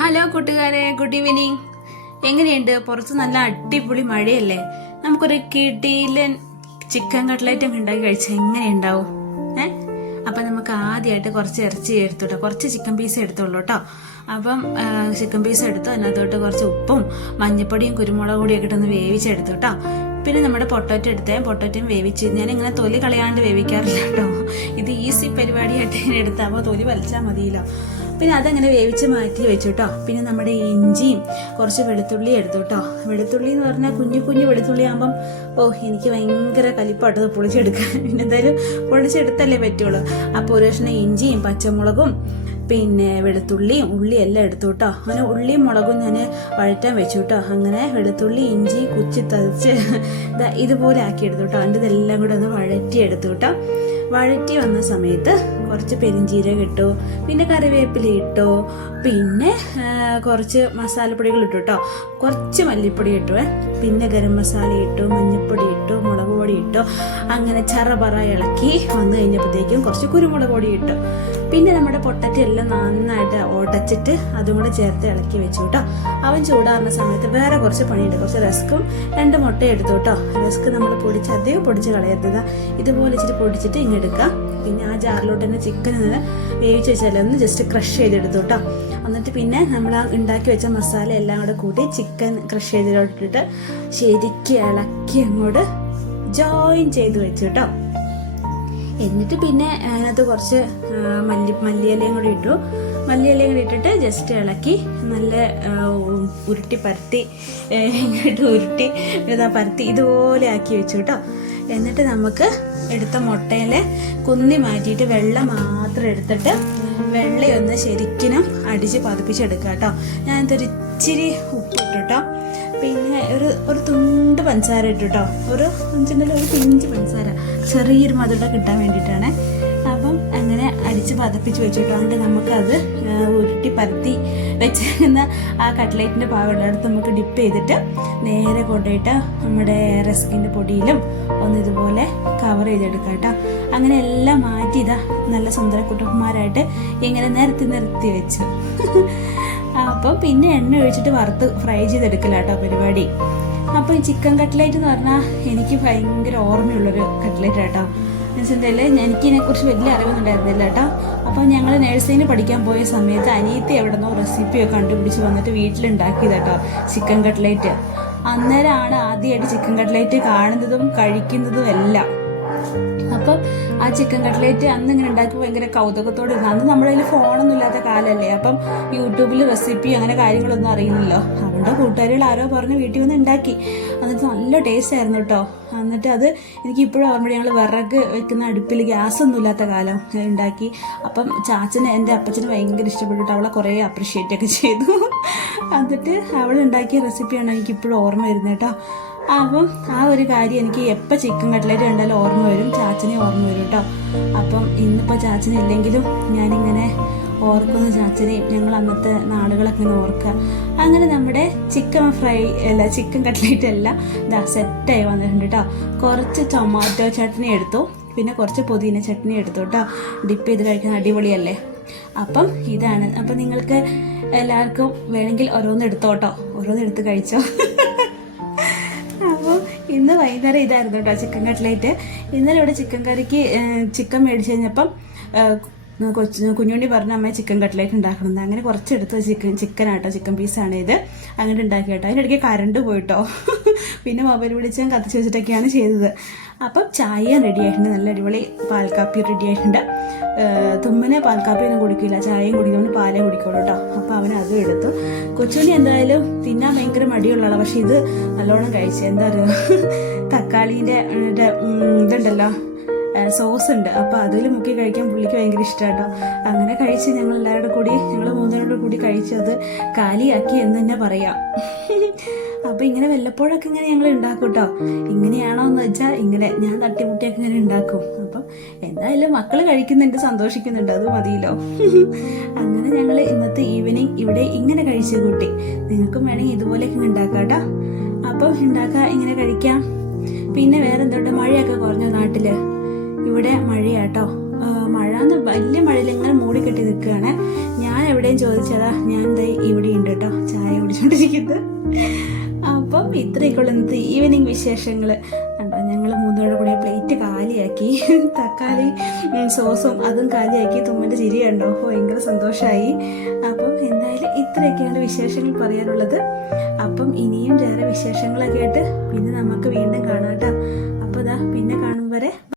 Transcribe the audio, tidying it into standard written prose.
Hello കൂട്ടുകാരെ, good evening. എങ്ങനെയുണ്ട്? പുറത്ത് നല്ല അടിപൊളി മഴയല്ലേ? നമുക്കൊരു കിടിലൻ ചിക്കൻ കട്ട്ലറ്റും ഉണ്ടാക്കി കഴിച്ചാൽ എങ്ങനെയുണ്ടാവും? അപ്പം നമുക്ക് ആദ്യമായിട്ട് കുറച്ച് ഇറച്ചി എടുത്തോട്ടോ, കുറച്ച് ചിക്കൻ പീസ് എടുത്തോളൂ കേട്ടോ. അപ്പം ചിക്കൻ പീസ് എടുത്തു, അതിനകത്തോട്ട് കുറച്ച് ഉപ്പും മഞ്ഞപ്പൊടിയും കുരുമുളക് പൊടിയൊക്കെ ഇട്ടൊന്ന് വേവിച്ചെടുത്തു കേട്ടോ. പിന്നെ നമ്മുടെ പൊട്ടറ്റോ പൊട്ടറ്റോയും വേവിച്ച് ഞാനിങ്ങനെ തൊലി കളയാണ്ട് വേവിക്കാറില്ല കേട്ടോ. ഇത് ഈസി പരിപാടിയായിട്ട് ഞാൻ എടുത്താൽ അപ്പോൾ തൊലി വലിച്ചാൽ മതിയല്ലോ. പിന്നെ അതങ്ങനെ വേവിച്ച് മാറ്റി വെച്ചു കേട്ടോ. പിന്നെ നമ്മുടെ ഇഞ്ചിയും കുറച്ച് വെളുത്തുള്ളി എടുത്തു കേട്ടോ. വെളുത്തുള്ളി എന്ന് പറഞ്ഞാൽ കുഞ്ഞു കുഞ്ഞു വെളുത്തുള്ളി ആകുമ്പം എനിക്ക് ഭയങ്കര കലിപ്പാട്ടത് പൊളിച്ചെടുക്കാൻ. പിന്നെ എന്തായാലും പൊളിച്ചെടുത്തല്ലേ പറ്റുള്ളൂ. അപ്പോൾ ഒരു കഷ്ണം ഇഞ്ചിയും പച്ചമുളകും പിന്നെ വെളുത്തുള്ളിയും ഉള്ളിയും എല്ലാം എടുത്തു കേട്ടോ. അങ്ങനെ ഉള്ളിയും മുളകും ഞാൻ വഴറ്റാൻ വെച്ചു കേട്ടോ. അങ്ങനെ വെളുത്തുള്ളി ഇഞ്ചി കുച്ചി തതിച്ച് ഇതുപോലെ ആക്കി എടുത്തു കേട്ടോ. അതിൻ്റെ ഇതെല്ലാം കൂടെ ഒന്ന് വഴറ്റി എടുത്തു കേട്ടോ. വഴറ്റി വന്ന സമയത്ത് കുറച്ച് പെരിഞ്ചീരകം ഇട്ടു, പിന്നെ കറിവേപ്പില ഇട്ടു, പിന്നെ കുറച്ച് മസാലപ്പൊടികൾ ഇട്ടു കേട്ടോ. കുറച്ച് മല്ലിപ്പൊടി ഇട്ടു, പിന്നെ ഗരം മസാല ഇട്ടു, മഞ്ഞൾപ്പൊടി ഇട്ടു, മുളക് പൊടി ഇട്ടു. അങ്ങനെ ചറപറ ഇളക്കി വന്നു കഴിഞ്ഞപ്പോഴത്തേക്കും കുറച്ച് കുരുമുളക് പൊടി ഇട്ടു. പിന്നെ നമ്മുടെ പൊട്ടറ്റോ എല്ലാം നന്നായിട്ട് ഉടച്ചിട്ട് അതും കൂടെ ചേർത്ത് ഇളക്കി വെച്ചു കേട്ടോ. അവൻ ചൂടാറുന്ന സമയത്ത് വേറെ കുറച്ച് പണിയുണ്ട്. കുറച്ച് റസ്ക്കും 2 മുട്ട എടുത്തു കേട്ടോ. റസ്ക് നമ്മൾ പൊടിച്ച് അധികം പൊടിച്ച് കളയരുത്. ഇതുപോലെ ഇച്ചിരി പൊടിച്ചിട്ട് ഇങ്ങെടുക്കാം. പിന്നെ ആ ജാറിലോട്ട് തന്നെ ചിക്കൻ വേവിച്ച് വെച്ചാൽ ഒന്ന് ജസ്റ്റ് ക്രഷ് ചെയ്തെടുത്തു കേട്ടോ. എന്നിട്ട് പിന്നെ നമ്മൾ ആ ഉണ്ടാക്കി വെച്ച മസാല എല്ലാം കൂടെ കൂട്ടി ചിക്കൻ ക്രഷ് ചെയ്തിട്ടിട്ട് ശരിക്ക് ഇളക്കി അങ്ങോട്ട് ജോയിൻ ചെയ്ത് വെച്ചു കേട്ടോ. എന്നിട്ട് പിന്നെ അതിനകത്ത് കുറച്ച് മല്ലിയിലയും കൂടി ഇട്ടു. മല്ലിയിലയും കൂടി ഇട്ടിട്ട് ജസ്റ്റ് ഇളക്കി നല്ല ഉരുട്ടി പരത്തി ഇങ്ങോട്ട് ഉരുട്ടി പരത്തി ഇതുപോലെ ആക്കി വെച്ചു കേട്ടോ. എന്നിട്ട് നമുക്ക് എടുത്ത മുട്ടയിലെ കുന്നി മാറ്റിയിട്ട് വെള്ളം മാത്രം എടുത്തിട്ട് വെള്ളയൊന്ന് ശരിക്കും അടിച്ച് പതിപ്പിച്ചെടുക്കുക കേട്ടോ. ഞാനിതൊരു ഇച്ചിരി ഉപ്പ് ഇട്ടു കേട്ടോ. പിന്നെ ഒരു തുണ്ട് പഞ്ചസാര ഇട്ടു കേട്ടോ. ഒരു പിഞ്ച് പഞ്ചസാര ചെറിയൊരു മധുരം കിട്ടാൻ വേണ്ടിയിട്ടാണ്. അപ്പം അങ്ങനെ അടിച്ച് പതപ്പിച്ച് വെച്ചു കേട്ടോ. എന്നിട്ട് നമുക്കത് ഉരുട്ടി പരത്തി വെച്ചിരുന്ന ആ കട്ട്ലേറ്റിൻ്റെ പാവെടുത്ത് നമുക്ക് ഡിപ്പ് ചെയ്തിട്ട് നേരെ കൊണ്ടുപോയിട്ട് നമ്മുടെ റസ്കിൻ്റെ പൊടിയിലും ഒന്ന് ഇതുപോലെ കവർ ചെയ്തെടുക്കാം കേട്ടോ. അങ്ങനെ എല്ലാം മാറ്റി ഇതാ നല്ല സുന്ദര കുട്ടന്മാരായിട്ട് ഇങ്ങനെ നിരത്തി വെച്ചു. അപ്പം പിന്നെ എണ്ണ ഒഴിച്ചിട്ട് വറുത്ത് ഫ്രൈ ചെയ്തെടുക്കില്ല കേട്ടോ പരിപാടി. അപ്പോൾ ഈ ചിക്കൻ കട്ട്ലേറ്റ് എന്ന് പറഞ്ഞാൽ എനിക്ക് ഭയങ്കര ഓർമ്മയുള്ളൊരു കട്ട്ലേറ്റ് കേട്ടോ. എന്നുവെച്ചിട്ടുണ്ടെങ്കിൽ എനിക്കിതിനെക്കുറിച്ച് വലിയ അറിവൊന്നും ഉണ്ടായിരുന്നില്ല കേട്ടോ. അപ്പോൾ ഞങ്ങൾ നഴ്സിംഗിന് പഠിക്കാൻ പോയ സമയത്ത് അനിയത്തി എവിടെന്നോ റെസിപ്പിയൊക്കെ കണ്ടുപിടിച്ച് വന്നിട്ട് വീട്ടിലുണ്ടാക്കിയത് കേട്ടോ ചിക്കൻ കട്ട്ലേറ്റ്. അന്നേരമാണ് ആദ്യമായിട്ട് ചിക്കൻ കട്ട്ലേറ്റ് കാണുന്നതും കഴിക്കുന്നതും എല്ലാം. അപ്പം ആ ചിക്കൻ കട്ട്ലേറ്റ് അന്ന് ഇങ്ങനെ ഉണ്ടാക്കി ഭയങ്കര കൗതുകത്തോടെ ഇരുന്നു. അന്ന് നമ്മുടെ കയ്യിൽ ഫോണൊന്നും ഇല്ലാത്ത കാലമല്ലേ. അപ്പം യൂട്യൂബിൽ റെസിപ്പി അങ്ങനെ കാര്യങ്ങളൊന്നും അറിയുന്നില്ലോ. അവരുടെ കൂട്ടുകാരികൾ ആരോ പറഞ്ഞ് വീട്ടിൽ വന്ന് ഉണ്ടാക്കി. എന്നിട്ട് നല്ല ടേസ്റ്റ് ആയിരുന്നു കേട്ടോ. എന്നിട്ട് അത് എനിക്ക് ഇപ്പോഴും ഓർമ്മ. ഞങ്ങൾ വിറക് വെക്കുന്ന അടുപ്പിൽ ഗ്യാസൊന്നും ഇല്ലാത്ത കാലം ഉണ്ടാക്കി. അപ്പം ചാച്ചന് എൻ്റെ അപ്പച്ചന് ഭയങ്കര ഇഷ്ടപ്പെട്ടിട്ട് അവളെ കുറേ അപ്രിഷ്യേറ്റ് ഒക്കെ ചെയ്തു. എന്നിട്ട് അവൾ ഉണ്ടാക്കിയ റെസിപ്പിയാണ് എനിക്കിപ്പോഴും ഓർമ്മ വരുന്നത് കേട്ടോ. അപ്പം ആ ഒരു കാര്യം എനിക്ക് എപ്പോൾ ചിക്കൻ കട്ട്ലേറ്റ് കണ്ടാലും ഓർമ്മ വരും. ചാച്ചനെ ഓർമ്മ വരും കേട്ടോ. അപ്പം ഇന്നിപ്പോൾ ചാച്ചനില്ലെങ്കിലും ഞാനിങ്ങനെ ഓർക്കുന്ന ചാച്ചനെയും ഞങ്ങൾ അന്നത്തെ നാളുകളൊക്കെ ഇങ്ങനെ ഓർക്കുക. അങ്ങനെ നമ്മുടെ ചിക്കൻ കട്ട്ലേറ്റ് എല്ലാം ഇതാ സെറ്റായി വന്നിട്ടുണ്ട് കേട്ടോ. കുറച്ച് ടൊമാറ്റോ ചട്നി എടുത്തു, പിന്നെ കുറച്ച് പുതിന ചട്നി എടുത്തു കേട്ടോ. ഡിപ്പ് ചെയ്ത് കഴിക്കാൻ അടിപൊളിയല്ലേ. അപ്പം ഇതാണ്. അപ്പം നിങ്ങൾക്ക് എല്ലാവർക്കും വേണമെങ്കിൽ ഓരോന്ന് എടുത്തോട്ടോ, ഓരോന്ന് എടുത്ത് കഴിച്ചോ. അപ്പോൾ ഇന്ന് വൈകുന്നേരം ഇതായിരുന്നു കേട്ടോ ചിക്കൻ കട്ട്ലേറ്റ്. ഇന്നലെ ഇവിടെ ചിക്കൻ കറിക്ക് ചിക്കൻ മേടിച്ച് കഴിഞ്ഞപ്പം കുഞ്ഞുണ്ണി പറഞ്ഞ അമ്മ ചിക്കൻ കട്ട്ലേറ്റ് ഉണ്ടാക്കണമെന്ന്. അങ്ങനെ കുറച്ചെടുത്ത് ചിക്കനാട്ടോ, ചിക്കൻ പീസാണ് ഇത്. അങ്ങനെ ഉണ്ടാക്കി കേട്ടോ. അതിനിടയ്ക്ക് കറണ്ട് പോയിട്ടോ. പിന്നെ മൊബൈൽ പിടിച്ച് ഞാൻ കത്തിച്ച് വെച്ചിട്ടൊക്കെയാണ് ചെയ്തത്. അപ്പം ചായ റെഡി ആയിട്ടുണ്ട്, നല്ല അടിപൊളി പാൽക്കാപ്പി റെഡി ആയിട്ടുണ്ട്. തുമ്മനെ പാൽക്കാപ്പി ഒന്നും കുടിക്കില്ല, ചായയും കുടിക്കുമ്പോൾ പാലേ കുടിക്കുള്ളൂ കേട്ടോ. അപ്പം അവന് അതും എടുത്തു. കൊച്ചുണ്ണി എന്തായാലും തിന്നാൻ ഭയങ്കര മടിയുള്ളതാണ്. പക്ഷെ ഇത് നല്ലോണം കഴിച്ചു. എന്താ പറയുക, തക്കാളീൻ്റെ ഇതുണ്ടല്ലോ സോസ് ഉണ്ട്. അപ്പോൾ അതിൽ മുക്കി കഴിക്കാൻ പുള്ളിക്ക് ഭയങ്കര ഇഷ്ടമാണ് കേട്ടോ. അങ്ങനെ കഴിച്ച് ഞങ്ങൾ മൂന്നുപേരോട് കൂടി കഴിച്ച് അത് കാലിയാക്കി എന്ന് തന്നെ പറയാം. അപ്പോൾ ഇങ്ങനെ വല്ലപ്പോഴൊക്കെ ഇങ്ങനെ ഞങ്ങൾ ഉണ്ടാക്കും കേട്ടോ. ഇങ്ങനെയാണോ എന്ന് വെച്ചാൽ ഇങ്ങനെ ഞാൻ തട്ടിമുട്ടിയൊക്കെ ഇങ്ങനെ ഉണ്ടാക്കും. അപ്പം എന്തായാലും മക്കൾ കഴിക്കുന്നുണ്ട്, സന്തോഷിക്കുന്നുണ്ട്, അത് മതിയല്ലോ. അങ്ങനെ ഞങ്ങൾ ഇന്നത്തെ ഈവനിങ് ഇവിടെ ഇങ്ങനെ കഴിച്ച് കൂട്ടി. നിങ്ങൾക്കും വേണമെങ്കിൽ ഇതുപോലെയൊക്കെ ഉണ്ടാക്കാം കേട്ടോ. അപ്പോൾ ഇങ്ങനെ കഴിക്കാം. പിന്നെ വേറെ എന്തുകൊണ്ട്, മഴയൊക്കെ കുറഞ്ഞ നാട്ടിൽ ഇവിടെ മഴയാട്ടോ. മഴ വലിയ മഴയിൽ ഇങ്ങനെ മൂടിക്കെട്ടി നിൽക്കുകയാണ്. ഞാൻ എവിടെയും ചോദിച്ചതാ, ഞാൻ ഇവിടെ ഇത്. അപ്പം ഇത്രയൊക്കെയുള്ള ഇന്നത്തെ ഈവനിങ് വിശേഷങ്ങൾ കണ്ടോ. ഞങ്ങൾ മൂന്നോടെ കൂടെ പ്ലേറ്റ് കാലിയാക്കി, തക്കാളി സോസും അതും കാലിയാക്കി. തുമ്മൻ്റെ ചിരി കണ്ടോ, ഭയങ്കര സന്തോഷമായി. അപ്പം എന്തായാലും ഇത്രയൊക്കെയാണ് വിശേഷങ്ങൾ പറയാനുള്ളത്. അപ്പം ഇനിയും വേറെ വിശേഷങ്ങളൊക്കെ ആയിട്ട് പിന്നെ നമുക്ക് വീണ്ടും കാണാം കേട്ടോ. അപ്പോൾ ഇതാ പിന്നെ കാണും വരെ